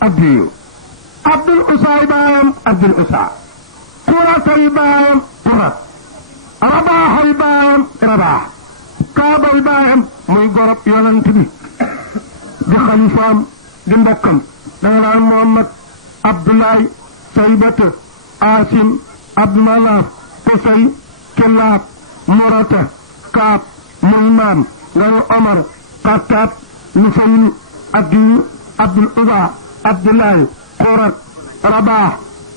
abdiyu abdul usaay baayam abdul usaa xuratay baayam xurat rabaaxay baayam rabaax kaabay baayam muy gorob yonent bi di xalifaam di mbokkam danga naan Muhammad Abdoulaye Saybata Asim Abdumanaaf Qusay Kilaab Murata Kaab muy maam nga ne Omar Xattaab Nufaylu Abdiyu Abdul Uza Abdoulaye Xurat Rabaax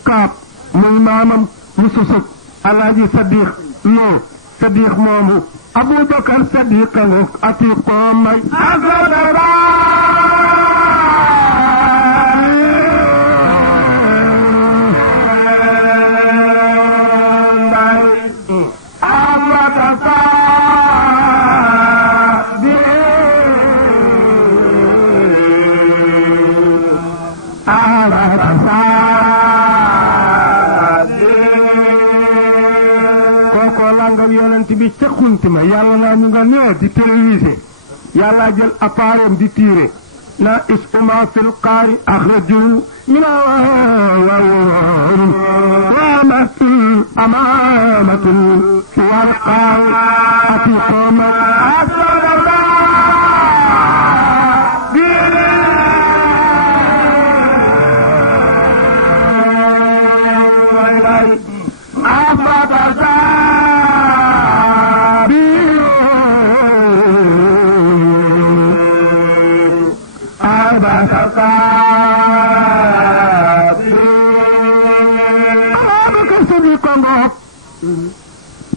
Kaab muy maamam mu susuk Alaaji Sadiq Lo Sadiq moomu Abubakar Sadiq ngoog atiqoo may bi ca xuntima yàlla naa ñu nga nee di télévisé yàlla jël appareil di tiire na isuma fil qaari axraju min waamatul amaamatul warqaaw atiqooma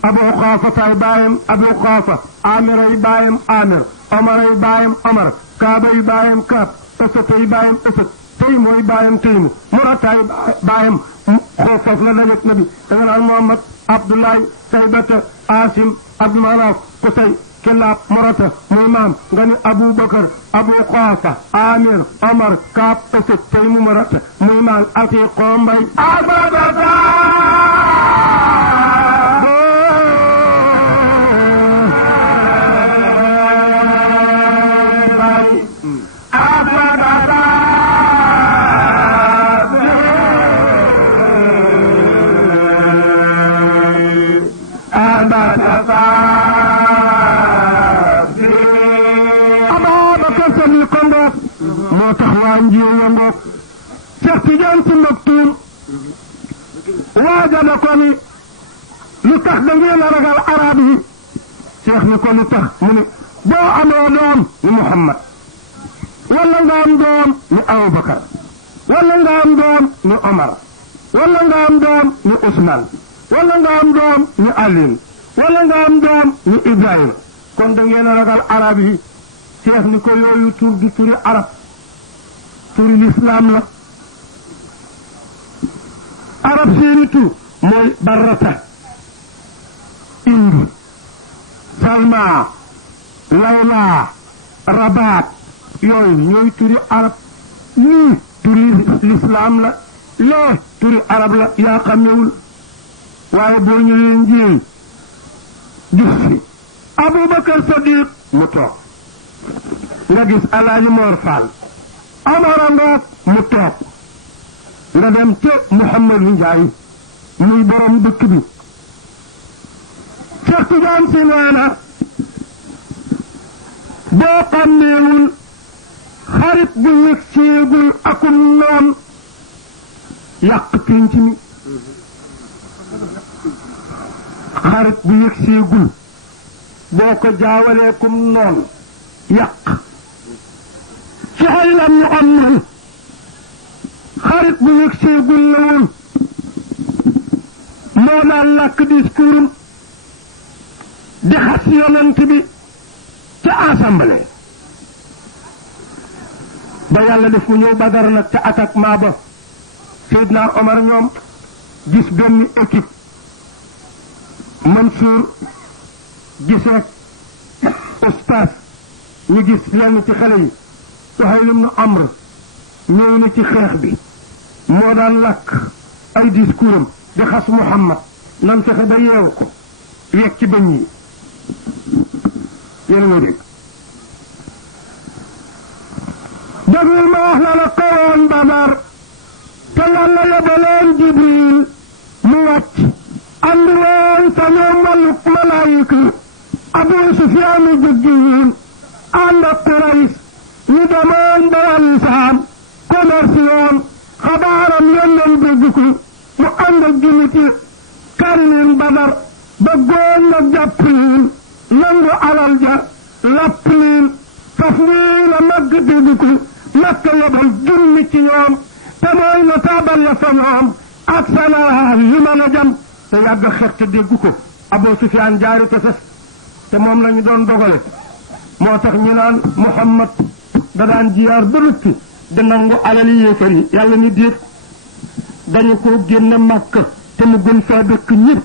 Abu Xaafa tay baayam Abu Xaafa Amiray baayam Amir Omaray baayam Omar Kaabay baayam Kaab Ësatay baayam Ësat tey mooy baayam Taymu Muratay baayam xoof la dajeek Nabi danga naan Muhammad Abdoulaye Saybata Asim Abdumanaaf Qusay Kilaab Murata muy maam nga ni Abubakar Abu Xaafa Amir Omar Kaab Ësat Taymu Murata muy maam atiqoo mbay moo tax waa njiw ngoog Cheikh Tidiane Sy Maktoum waajana ko ni lu tax da ngeen a ragal arab yi Cheikh ni ko lu tax mu ni boo amee doom ni Muhammad wala nga am doom ni Abubakar wala nga am doom ni Omar wala nga am doom ni Ousmane wala nga am doom ni Alioune wala nga am doom ni Ibrahima kon da ngeen a ragal arab yi Cheikh ni ko yooyu tur du turi arab turi lislaam la arab seeni tur mooy Barrata Indi Salma Layla Rabaat yooyu ñooy turi arab nii turi lislaam la lee turi arab la yaa xamewul waaye boo ñëwee njéey gis fi Abubakar Sadiq mu toog nga gis Alaaji Mor Fall Amara ngoog mu toog nga dem ca Mouhamadou Ndiaye muy borom dëkk bi Cheikh Tidiane Sy nee na boo xàmmeewul xarit bu yëg séegul akum noon yàq pénc mi xarit bu yëg séegul boo ko jaawalee kum noon yàq ci xel la ñu am nan xarit bu yëg séegul la woon moo daan làkk discours di xas yonent bi ca assemblée ba yàlla def mu ñëw Badar nag ca attaquement ba Seydina Omar ñoom gis benn équipe Mansour giseek oustaz ñu gis lenn ci xale yi Suhayl ibn Amr ñëw na ci xeex bi moo daan làkk ay discours am di xas Muhammad nan fexe ba yeewu ko yegg ci bëñ yi yéen a ngi dégg déglul ma wax la la xawoon Badar bàyyi ko Abu Sufyaan jëggiin ànd ak Quraysh ñu demoon bayal saam commerce yoon xabaaram yónneen dégg ko mu ànd ak jullit yi kar leen Badar ba góor nag jàpp leen nangu alal ja lapp leen faf nii la mag dégg ko Makka yebal junni ci ñoom te mooy na taabal ya fa ñoom ak sanaa yu mën a jam te yàgg xeex te dégg ko Abu Sufyaan jaari te sas te moom lañu doon dogale moo tax ñu naan Muhammad da daan jiyaar ba noppi di nangu alali yéefar yi yàlla ni déet dañu ko génne Makka te mu gën faa dëkk ñëpp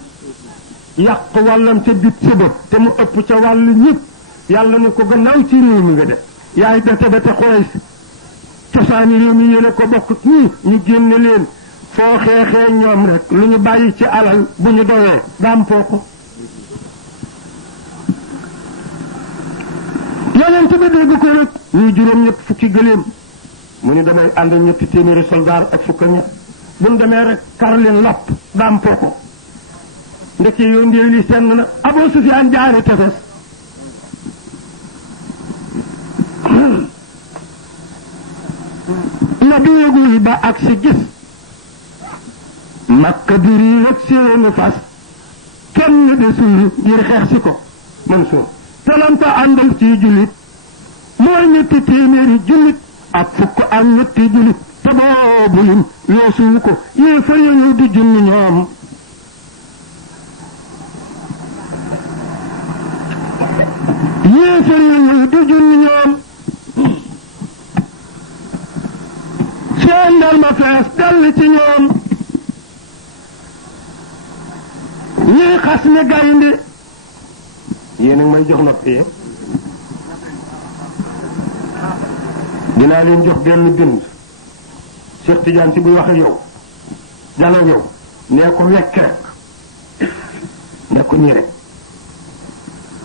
yàq wàllam ca bit sëba te mu ëpp ca wàll ñëpp yàlla ni ko gannaaw ci réew mi nga def yaay bete bete Quraysh cosaani réew mi yéene ko bokk ñii ñu génne leen foo xeexee ñoom rek lu ñu bàyyi ci alal bu ñu doyee daam foo ko yonent bi dégg ko rek ñuy juróom-ñett fukki gëléem mu ni damay ànd ñetti téeméeri soldaar ak fukk ñett bu ñu demee rek kar leen lapp daam foo ko ndeke yoo ndéew li senn na Abu Sufyaan jaari tefes na déeguy ba ak si gis Makka duri rek seeni fas kenn desul ngir xeex si ko Mansuur te lanta àndal ci jullit mooy ñetti téeméeri jullit ak fukk ak ñetti jullit te boobu lim weesuwu ko yéefar yi di junni ñoom yéefar yi di junni ñoom seen dal ma fees dal ci ñoom ñii xas ne gaynde yéen a ngi may jox noppi dinaa leen jox benn bind Cheikh Tidiane si buy wax ak yow jàll yow nee ko wekk rek ne ko ñi rek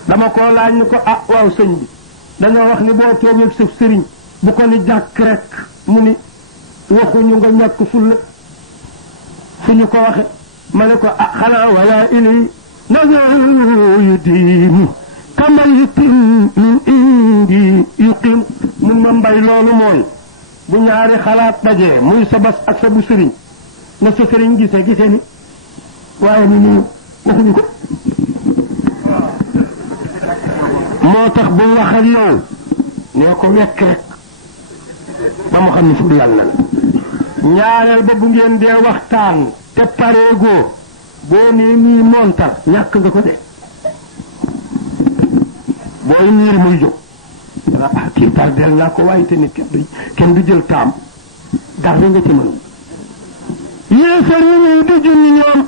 dama koo laaj ni ko ah waaw sëñ bi dañoo wax ni boo toogee sa sëriñ bu ko ni jàkk rek mu ni waxuñu nga ñàkk fulla fu ñu ko waxe ma ne ko ah xanaa wala ili nazaru yu diini kamayitin min indi yuqim mun ma mbay loolu mooy bu ñaari xalaat dajee muy sa bas ak sa bu sëriñ na sa sëriñ gisee ni waaye ni nii waxuñu ko moo tax bu wax ak yow nee ko wekk rek ba mu xam ni fu yàlla la ñaareel ba bu ngeen dee waxtaan te pareegoo boo nee nii montar ñàkk nga ko de booy niir muy jóg ah kii tardel naa ko waaye te ni kenn du jël taam dara nga ci mën yéefar yi ñuy di junni ñoom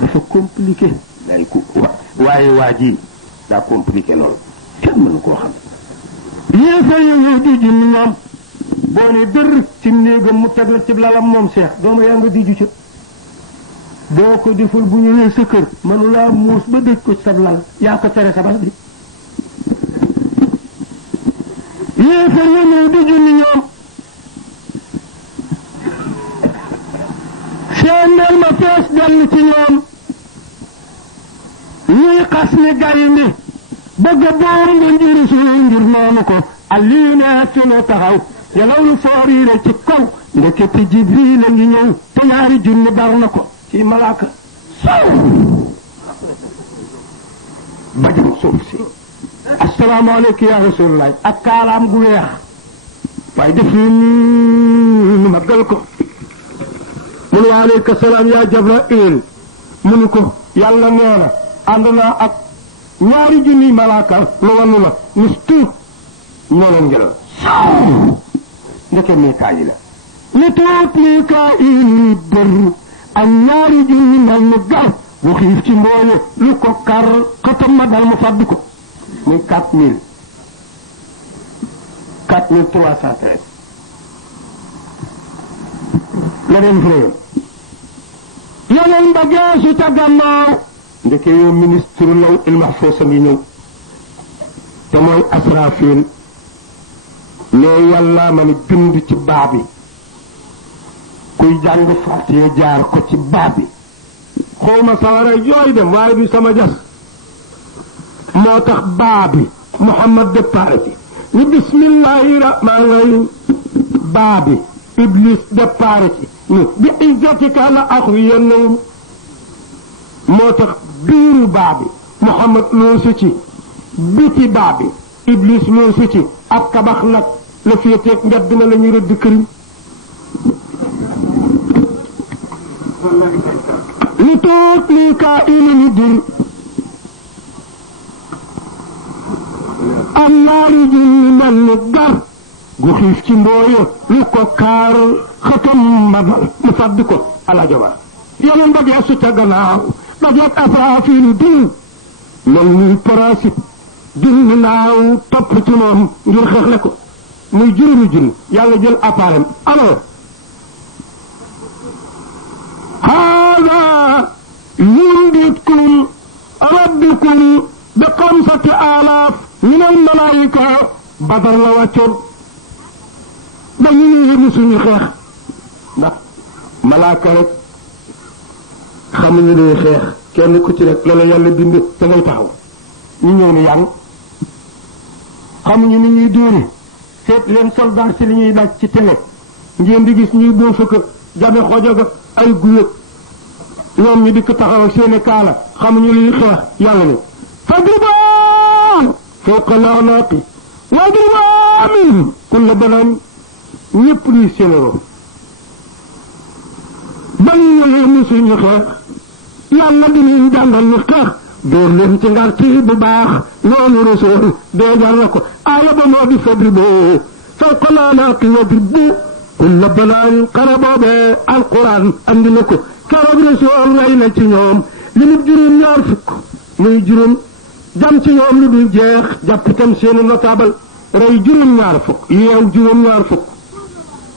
dafa compliqué day ko waaye waa ji daa compliqué lool kenn mënu koo xam yéefar yi ñuy di junni ñoom boo ne dër ci néegam mu teg la ci lalam moom seex dooma yaa nga diju ca boo ko deful bu ñëwee sa kër mënulaa muus ba dëj ko ci sab lal yaa ko tere sa bas bi yéefar yi ñëw di junni ñoom seen ndel ma fees dell ci ñoom ñuy xas ni gaynde bëgg a boor nga njëri suñu ngir noonu ko Aliou ne sunu taxaw yalaw lu fooriire ci kaw ndekete Jibril a ngi ñëw te ñaari junni bar na ko ci malaaka saw bajam suuf si asalaamaaleykum ya rasulullah ak kaalaam gu weex waaye def ni magal ko mu ne waaleyka salaam ya Jibril mu ni ko yàlla nee na ànd naa ak ñaari junni malaaka lu wannu la nis tuut ñoo leen ngelaw saw ndeke Mikaayil la li tuut Mikaayil bër ak ñaari junni mel ni gar bu xiif ci mbooyu lu ko kar xatam ma dal mu fàdd ko muy 4000 4313 la dem fréyoon yeneen ba geesu ca gannaaw ndeke yow ministre law il mahfuus a ngi ñëw te mooy Asrafil mais yàlla ma ni bind ci baa bi kuy jàng Faatiha jaar ko ci baa bi xawma sawara jooy dem waaye du sama jas moo tax baa bi Muhammad départ ci ni bismillahi rahmaani rahim baa bi Iblis départ ci ni bi izzatika la axwiyannahum moo tax biiru baa bi Muhammad loosu ci biti baa bi Iblis loosu ci ab tabax nag la féeteeg mbedd na la ñu rëdd këriñ li toog lii kaa ina ni dir am ñaari ji mel ni gar gu xiif ci mbooyo lu ko kaar xëtam mbabal mu fàdd ko ala jabar yeneen ba geesu ca gannaaw dajeeg afaafiinu din mel ni parasite din naaw topp ci moom ngir xeexle ko muy juróomi junni yàlla jël appareil alors hada yumditkum rabbikum bi 5000 min al malaayika Badar la wàccoon dañu ne ni suñu xeex ndax malaaka rek xamuñu ne xeex kenn ku ci rek la la yàlla bind da ngay taxaw ñu ñëw ni yàlla xamuñu ni ñuy dóori seet leen soldat si li ñuy daj ci télé ngeen di gis ñuy boo fëkk jame xoojog ak ay guyëg ñoom ñu dikk taxaw ak seeni kaala xamuñu li xeex yàlla ne fadribaa fawqa al-a'naaqi wadribaa minhum kulla banaan ñëpp ñuy sénéro ba ñu ñëwee ni suñu xeex yàlla dinañ jàngal ñu xeex dóor leen ci ngar ci bu baax loolu rasul deejar na ko aaya ba moo di fadriboo fawqa al-a'naaqi wadriboo kulla banaan xara boobee alquran andi na ko keroog rasul rey na ci ñoom li mu juróom ñaar fukk muy juróom jam ci ñoom lu dul jeex jàpp itam seeni notable rey juróom ñaar fukk yeew juróom ñaar fukk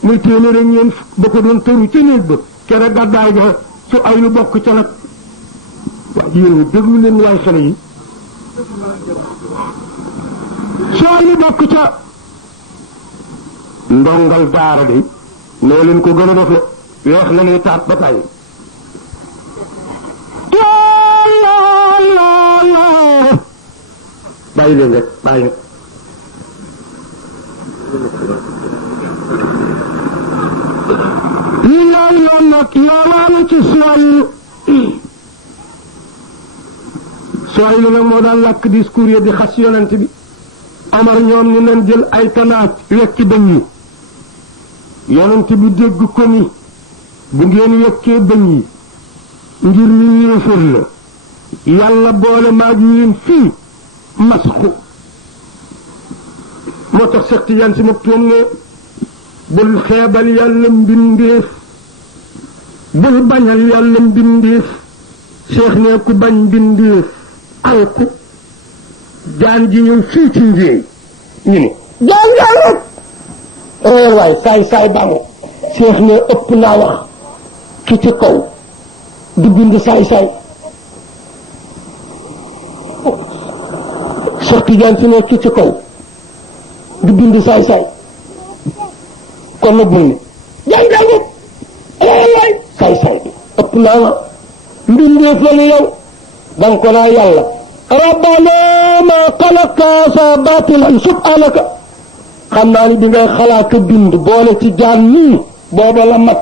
muy téeméer ak ñeent fukk ba ko doon tëru ca néeg ba kere gàddaay ga su ay lu bokk ca nag waaw yéen déglu leen waay xale yi su ay lu bokk ca ndongal daara de noo leen ko gën a def la weex la ne taat ba tàyyi bàyyi leen rek bàyyi ñu ñaan yoon nag yoowaanu ci Suwaylu nag moo daan làkk discours yi di xas yonent bi Omar ñoom ni leen jël ay tanaat wekki bëñ yi yonent bi dégg ko ni bu ngeen wekkee bëñ yi ngir ñu yéefar la yàlla boole maag yéen fii masxu moo tax Seex Tijaan Si Maktuum ne bul xeebal yàlla mbindeef bul bañal yàlla mbindeef Seex ne ku bañ mbindeef alku jaan ji ñëw fii ci njéey ñu ne jaan jaan rek réer waay saay bangu Seex ne ëpp naa wax ki ci kaw di bind saay Seex Tijaan Si ne ki ci kaw di bind saay kon nag bul ni jaan jaan rek réer waay saay ëpp naa wax mbindeef la ni yow danga ko naa yàlla rabbana ma xalaqta sa batilan subhanaka xam naa ni bi ngay xalaat a bind boole ci jaan nii booba la mat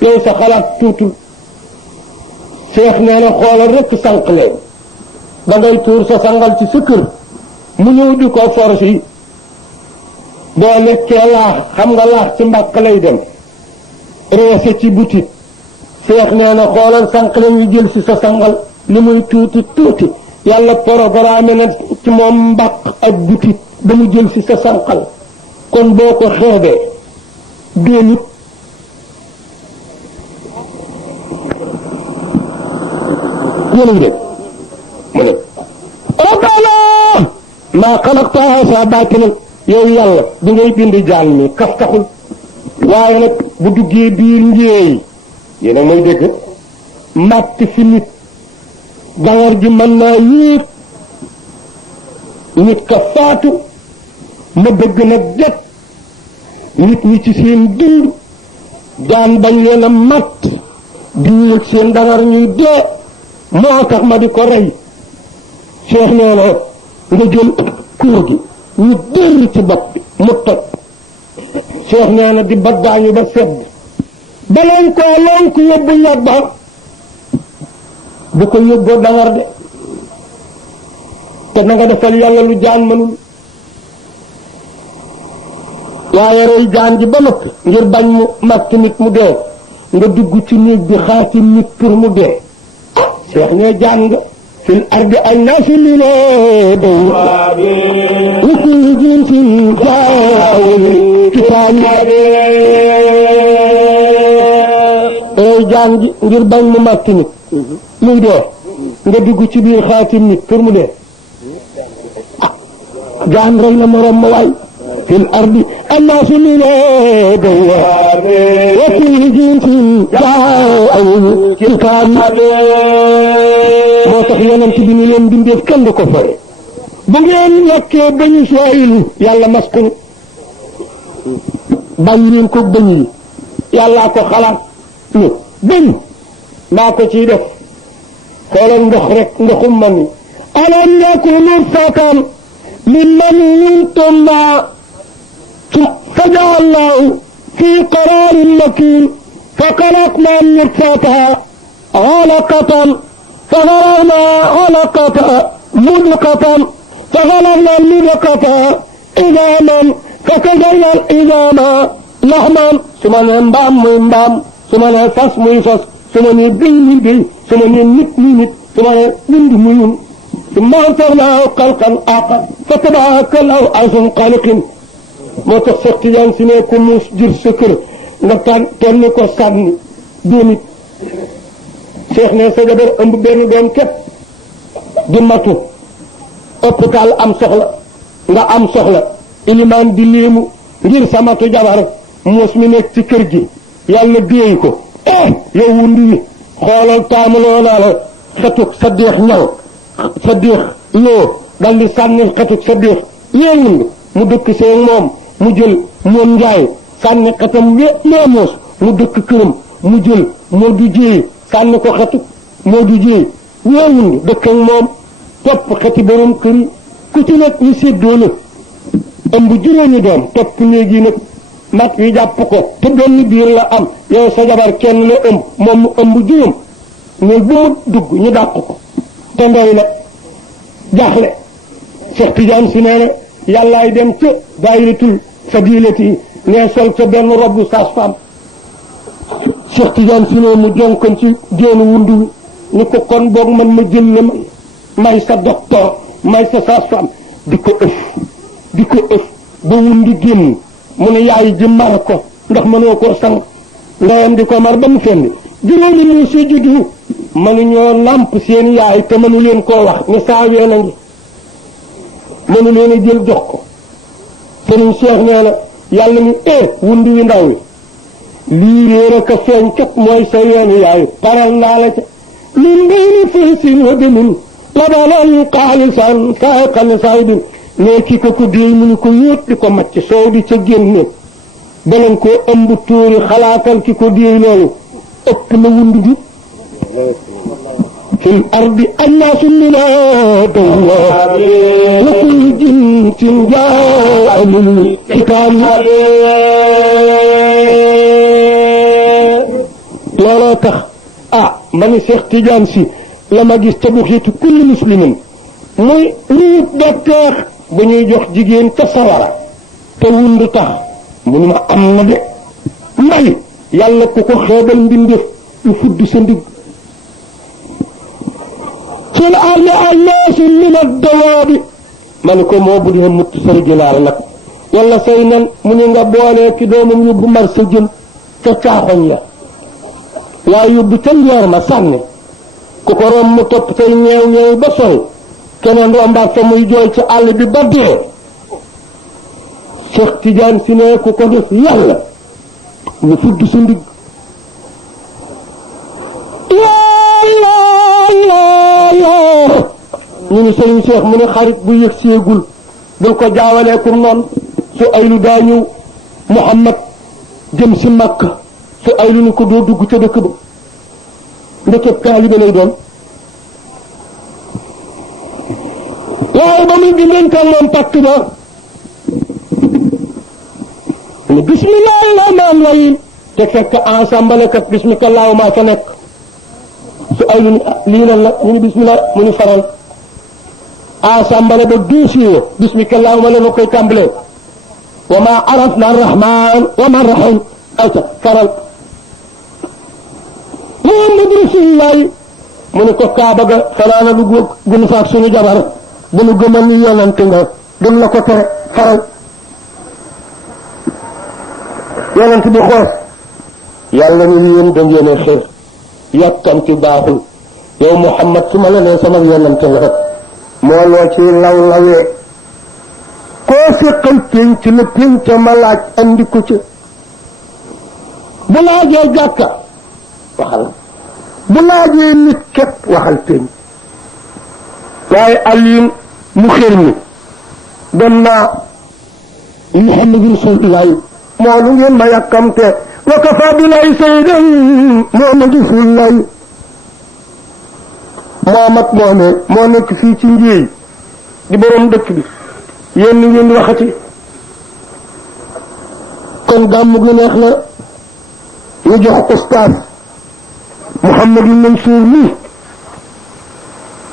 yow sa xalaat tuutul Seex nee na xoolal rekk sànq leen da ngay tuur sa sangal ci sa kër mu ñëw di ko force yi boo lekkee laax xam nga laax ci mbàkk lay dem reese ci butit Seex nee na xoolal sànq leen ñu jël si sa sangal li muy tuuti yàlla programme na ci moom mbàq ak butit ba mu jël si sa sànqal kon boo ko xeebee déenit yéen dégg mu ne rabbana maa xalaqta haazaa baatilan yow yàlla bi ngay bind jaan mi kaf taxul waaye nag bu duggee biir njéey yéen a may dégg màtt fi nit gawar ji mën naa yéeg nit ka faatu ma bëgg nag jot nit ñi ci seen dund daan bañ leen a matt di yéeg seen dangar ñuy dee moo tax ma di ko rey Cheikh nee na nga jël kuur gi ñu dérri ci bopp bi mu toj Cheikh nee na di baddaañu ba sedd balañ koo lonk yóbbu yabba bu ko yóbboo dangar de te na nga defal yàlla lu jaan mënul waaye rey jaan ji ba noppi ngir bañ mu màtt nit mu dee nga dugg ci néeg bi xaatim nit pour mu dee Cheikh ne jaan nga fil ardi annaasu lilaadaw wa kullu jinsin jaa'il kitaab rey jaan ji ngir bañ mu màtt nit muy dee nga dugg ci biir xaatim nit pour mu dee jaan rey na morom ma waay fil ardi annaasu lilaadaw wa kullu jinsin jaa'il kitaab moo tax yonent bi ni leen bindeef kenn du ko fare bu ngeen lekkee bañu Israayil yàlla maskunu bàyyi leen ko bëñ yi yàllaa ko xalaat ni bëñ maa ko ciy def xoolal ndox rek ndoxum man yi alam yakun nutfatan min maniyyin yumna faja'alnahu fi qararin makin فخلقنا النطفة علقة فخلقنا علقة مضغة فخلقنا المضغة عظاما فكسونا العظام لحما ثم مبام muy mbaam ثم fas muy fas ثم bëy muy bëy ثم nit muy nit ثم wind muy wind ثم أنشأناه خلقا آخر فتبارك الله أحسن الخالقين moo tax Seex Tijaan Si ne ku muus jur sa kër nga tànn ko sànni doo nit Cheikh ne sa jabar ëmb benn doom képp di matu hôpital am soxla nga am soxla ilimaan di léemu ngir sa matu jabar muus mi nekk ci kër gi yàlla déey ko yow wundi wi xoolal taamuloo naa la xetuk sa deex ñaw sa deex yoo dal di sànnil xetuk sa deex yee wund mu dëkk see moom mu jël moom njaay sànni xetam lee moos mu dëkk këram mu jël moo du jéey sànni ko xetu moo du jéey ñeewund dëkk ak moom topp xeti borom kër yi ku ci nekk ñu séddoo la ëmb juróomi doom topp léegi nag mat wi jàpp ko te benn biir la am yow sa jabar kenn la ëmb moom mu ëmb juróom mais bu mu dugg ñu dàq ko te ndoy la jaaxle Cheikh Tidiane Si nee na yàllaay dem ca daayiratul fadilati nee sol ca benn robu sage-femme Cheikh Tidiane Si ne mu jonkoon ci génn wundu ni ko kon boog man ma jël la may sa docteur may sa sage-femme di ko ëf ba wundi génn mu ne yaay ji mar ko ndax mënoo koo sang ndeyam di ko mar ba mu fenn juróomi mu si juddu mënuñoo nàmp seen yaay te mënu leen koo wax ne saa ween a ngi mënu leen a jël jox ko sëriñ Cheikh nee na yàlla ni wundi wi ndaw wi lii réer a ka feeñ kat mooy sa yoonu yaayu paral naa la ca min bayni faysin wa damin labanan xaalisan saayiqan saayidin ne ki ko déey mu ni ko yóot di ko macc soow di ca génne balan koo ëmb tuuri xalaatal ki ko déey loolu ëpp na wund bi fil ardi annaasu lilaadaw wa kullu jinsin jaa'ilul kitaab looloo tax ma ni Cheikh Tidiane Si la ma gis ca bu xiitu kulli muslimin muy luut dokteex bu ñuy jox jigéen ca sawara te wund tax mu ni ma am na de mbay yàlla ku ko xeebal mbindeef yu fudd sa ndigg fil ardi annaasu min ad-dawaabi ma ni ko moo bu dee mutt say ginaar nag wala say nen mu ni nga boolee ki doomam yóbbu mar sa jën ca caaxoñ ya waaye yóbbu ca njeer ma sànni ku ko rom mu topp say ñeew ñeew ba sori keneen rombaat fa muy jooy ci àll bi ba dee Cheikh Tidiane Si ne ku ko def yàlla ñu fudd sa ndigg ñu ni sëriñ Cheikh mu ne xarit bu yëg seegul bul ko jaawalee kur noonu su aylu daa ñëw Muhammad jëm si Makka su aylu ni ko doo dugg ca dëkk ba ndeke taalibe lay doon waaye ba muy dindental moom pàkk ba ne bismillahi rahmaani rahim te fekk ensemble kat bismika allahumma fa nekk su ay lii lan la mu ni bismillah mu ni faral ensemble ba duusiyo bismika allahumma la ma koy tàmbalee wa ma arafna arrahman wa ma rahim ayta faral muhammad rasulullah mu ni ko kaaba ga fanaana lu gunu faak suñu jabar bu nu gëmal ni yonante nga duñ la ko tere faral yonante bi xoos yàlla ni yéen da ngeen a xër yàkkamti baaxul yow muhammad su ma la nee sama yonante nga rek moo loo ci law-lawee koo séqal pénc la pénc ma laaj andi ko ci bu laajee jàkka waxal bu laajee nit képp waxal pénc waaye Alioune mu xër mi dem naa Muhammad rasulullah moo lu ngeen ma yàkkamte wa kafa billahi sayyidan Muhammad rasulullah Muhammad moomee moo nekk fii ci njiey di borom dëkk bi yéen ni ngeen di waxati kon gàmmu gi neex na ñu jox ustaas Mouhamadou Mansour mi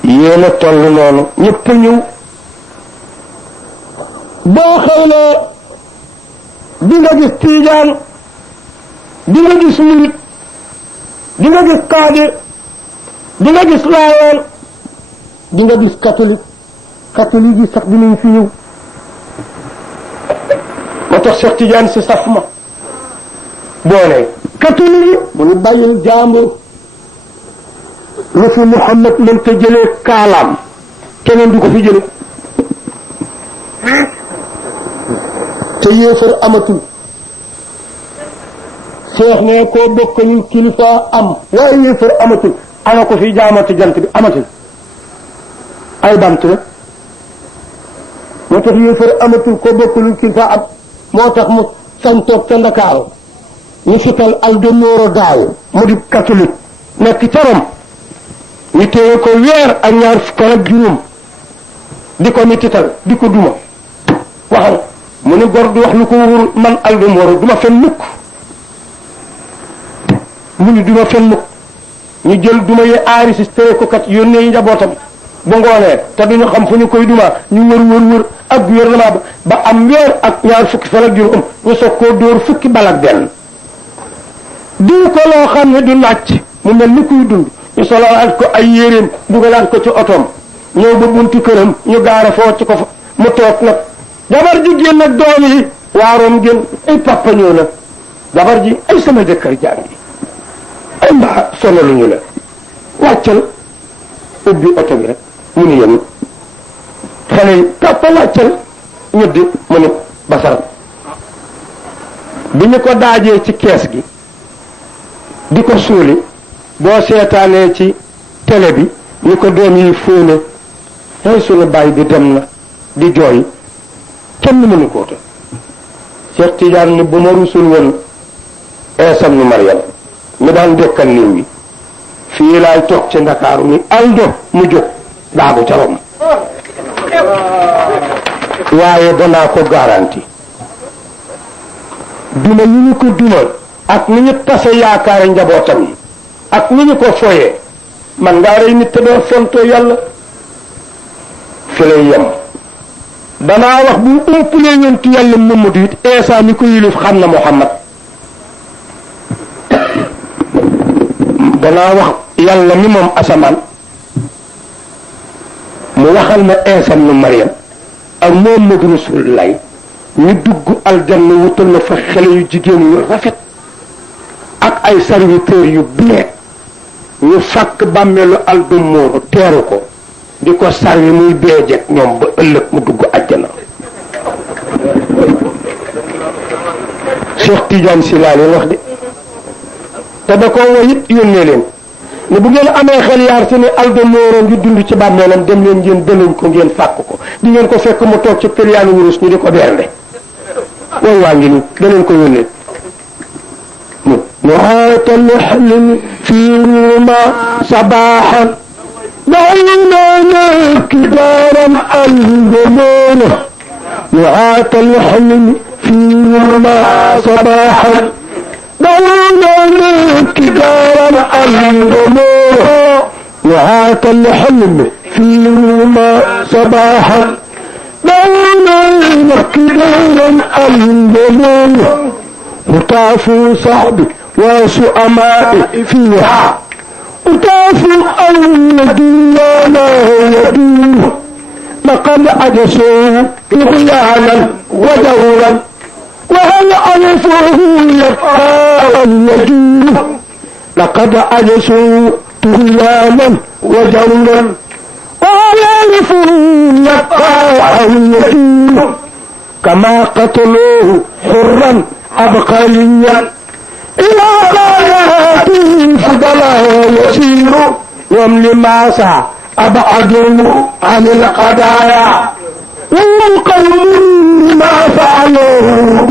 yéen a toll noonu ñëpp ñëw boo xewlee di nga gis tiijaan di nga gis murit di nga gis kaadir di nga gis laayeen di nga gis catholique yi sax dinañ fi ñëw moo tax Cheikh Tidiane si saf ma boole catholique yi bu ñu bàyyil jaambur lu fi Muhammad mënta jëlee kaalaam keneen du ko fi jële te yéefar amatul Cheikh ne koo bokkalul kilifa am waaye yéefar amatul ana ko fi jaamati jant bi amatul ay bant rek moo tax yéefar amatul koo bokkalul kilifa am moo tax mu sañ toog ca Ndakaaru ñu fital Aldo Moro daaw mu di catholique nekk ca Rome ñu téye ko weer ak ñaar fukk ak juróom di ko mitital di ko duma waxal mu ni gor du wax lu ko wóorul man Aldo Moro duma fen mukk mu ni duma fen mukk ñu jël duma yi enregistré ko kat yónnee njabootam bu ngoonee te duñu xam fu ñu koy duma ñu wër ak gouvernement ba am weer ak ñaar fukki fan ak juróom ñu soog koo dóor fukki bal ak benn diw ko loo xam ne du nàcc mu mel ni kuy dund ñu sololaat ko ay yéreem dugalaat ko ci otoom ñëw ba buntu këram ñu gaare foo ci ko fa mu toog nag jabar ji génn ak doom yi waaroom génn ay papa ñëw na jabar ji ay sama jëkkër jàngi ay mbaa sonaluñu la wàccal ubbi oto bi rek mu ni yéen xale yi papa wàccal ñëddi mu ni basaram bi ñu ko daajee ci kees gi di ko suuli boo seetaanee ci télé bi ñu ko doom yi fóone tey sunu baay bi dem na di jooy kenn mënu koo tëj Cheikh Tidiane ni bu ma rusul woon Eesam nu Mariam mi daan dekkal niw yi fii laay toog ci Ndakaaru ni Aldo mu jóg daagu ca Rome waaye danaa ko garanti duma ñu ñu ko dumal ak ni ñu tase yaakaare njabootam yi ak ni ñu ko foyee man ngaa rey nit te doo fontoo yàlla fi lay yem danaa wax bu umpulee yontu yàlla Mamadu it Eesa mi ko yilif xam na Muhammad danaa wax yàlla mi moom asamaan mu waxal ma Eesa nu Mariam ak Muhammadu Rasulullah ñu dugg aljanna wutal na fa xale yu jigéen yu rafet ak ay serviteurs yu bien ñu fàkk bàmmeelu Aldo Moro teeru ko di ko sarwi muy beejek ñoom ba ëllëg mu dugg àjjana Cheikh Tidiane si laa leen wax de te da ko woo it yónnee leen ne bu ngeen amee xel yaar si ne Aldo Moro ngi dund ci bàmmeelam dem leen ngeen dënañ ko ngeen fàkk ko di ngeen ko fekk mu toog ci période wurus ñu di ko bernde wooy waa ngi nii da leen ko yónnee وهات الحلم في روما صباحا دعونا كبارا الجميل وهات الحلم في روما صباحا دعونا كبارا الجميل وهات الحلم في روما صباحا دعونا كبارا الجميل هتاف صحبي وسؤمائي فيها هتاف الذين يدين لقد عجزوا طغيانا ودورا وهل عرفوه يبقى اليدين لقد عجزوا طغيانا ودورا وهل عرفوه يبقى اليدين كما قتلوه حرا عبقريا إلى غاياته فضلا يسير ومن ماسا أبعدوا عن القضايا والقوم ما فعلوه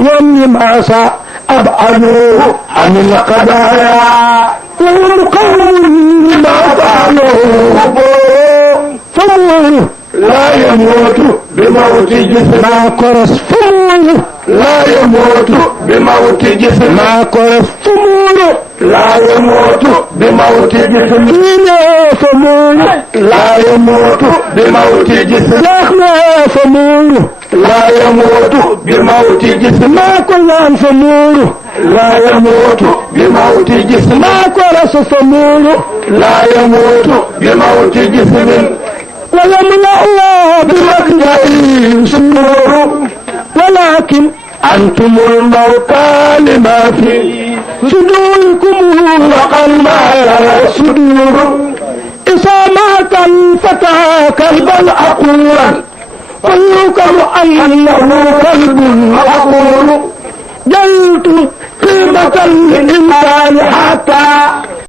ومن ماسا أبعدوا عن القضايا والقوم ما فعلوه فموه لا يموت بموت جسم ما كرس فموه لا يموت بموت جسم ما كرس فموه لا يموت بموت جسم فموه لا يموت بموت جسم لحمة فموه لا يموت بموت جسم ما كلان فموه لا يموت بموت جسم ما كرس فموه لا يموت بموت جسم ويملأ الله بمكنه سرور ولكن أنتم الموتى لما في صدوركم وقد ما صدور إذا مات الفتى كلبا عقورا فيوكل أنه كلب عقور جلت قيمة الإنسان حتى